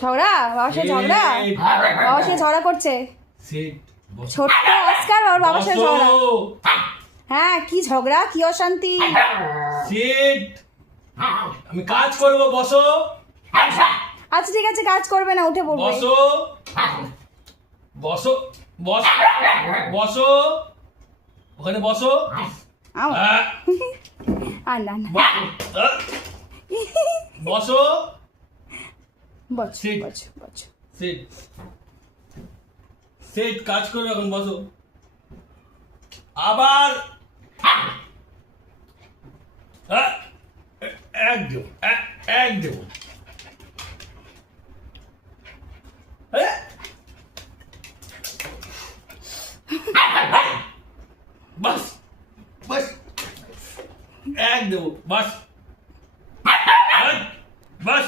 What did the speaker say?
ঝগড়া বাবার সাথে ঝগড়া বাবার সাথে ঝগড়া করছে সিট বসো ছোট্ট অস্কার ওর বাবার সাথে ঝগড়া বসো হ্যাঁ কি ঝগড়া কি অশান্তি সিট আমি কাজ করব বসো আচ্ছা ঠিক আছে কাজ করবে না উঠে পড়বে বসো বসো বসো বসো ওখানে বসো আও হ্যাঁ, আর না না বসো বছ Sit. বছ বছ সিট সিট কাজ করবে এখন বসো আবার একদম একদম বাস বাস একদম বাস বাস